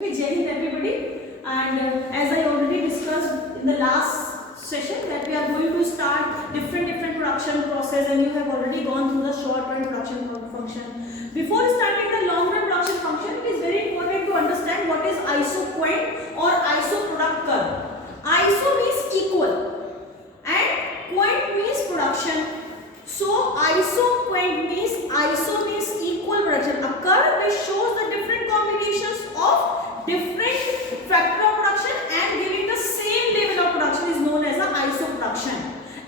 Jai Hind everybody, and as I already discussed in the last session that we are going to start different production process, and you have already gone through the short run production function. Before starting the long run production function, it is very important to understand what is isoquant or isoproduct curve. Iso means equal and quant means production. So isoquant means equal production, a curve which shows the different combinations of different factor of production and giving the same level of production is known as an isoproduction.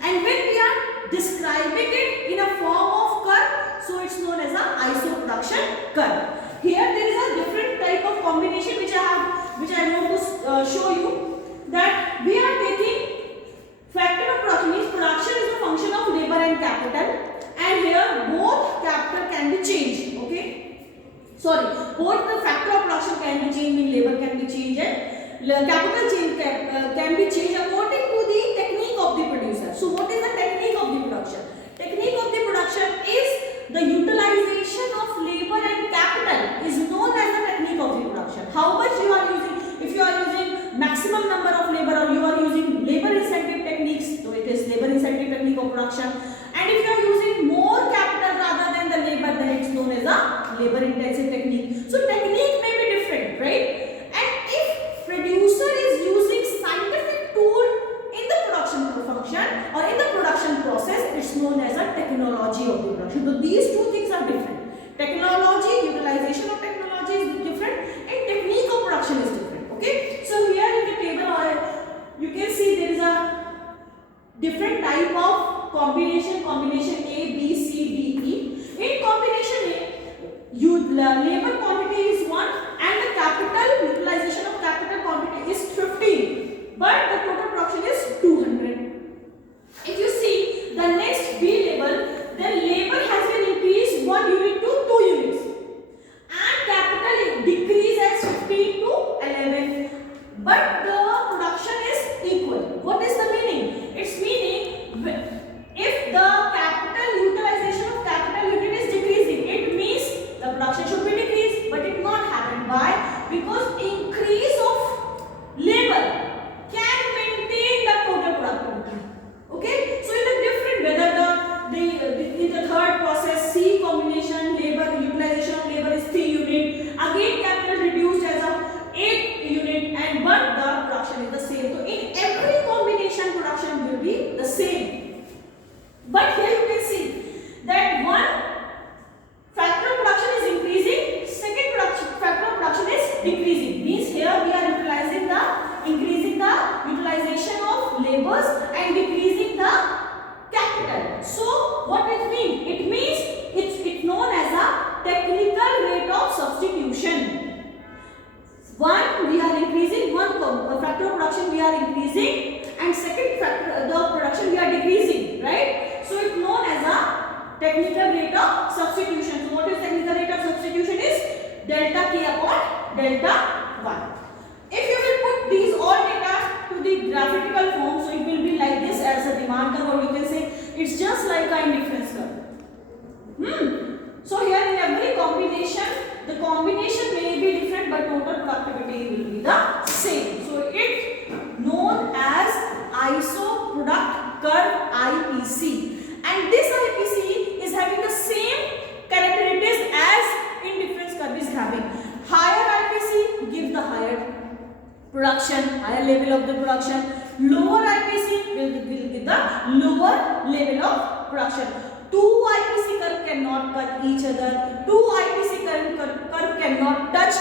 And when we are describing it in a form of curve, so it's known as an isoproduction curve. Here there is a different type of combination which I want to show you, that we are taking factor of production means production is a function of labor and capital, and here both capital can be changed. Okay. Sorry, both the factor of production can be changed, mean labor can be changed and capital change can be changed according to the technique of the producer. So what is the technique of the production? Technique of the production is the utilization of labor and capital is known as the technique of the production. How much you are using, if you are using maximum number of labor or you are using labor incentive techniques, so it is labor incentive technique of production, and if you are using more capital rather than the labor, then it's known as a labor intensive technique. So technique may be different, right? And if producer is using scientific tool in the production function or in the production process, it's known as a technology of the production. So these two things are different. Technology, utilization of technology is different and technique of production is different. Okay. So here in the table you can see there is a different type of combination A, B, C, D, E. In combination A, labor quantity is 1 and the capital utilization of capital quantity is 15, but the total production is 200. If you see the next B label, then labor has been increased 1 unit to 2 units and capital decreased as 15 to 11, but the production is equal. What is the meaning? It's meaning if the capital utilization of capital unit is decreasing, it means the production should be decreased, but it not happen. Why? Because increase of labor can maintain the total productivity. Okay, so in the different, whether in the third process C combination labor utilization of labor is 3 unit, again capital reduced as a 8 unit, and but the production is the same. So in every combination production will be the same. But here you can see that one factor of production is increasing, second factor of production is decreasing. Means here we are increasing the utilization of labors and decreasing the capital. So what it means? It means it's known as a technical rate of substitution. One we are increasing, one factor of production we are increasing, and second factor the production we are decreasing, right? So it's known as a technical rate of substitution. So what is technical rate of substitution is delta K upon delta 1. If you will put these all data to the graphical form, so it will be like this as a demand curve, or you can say it's just like a indifference curve. So here in every combination, the combination may be different, but total productivity will be the same. So it's known as isoproduct curve IPC. And this IPC is having the same characteristics as indifference curve is having. Higher IPC gives the higher production, higher level of the production. Lower IPC will give the lower level of production. Two IPC curve cannot cut each other. Two IPC curve cannot touch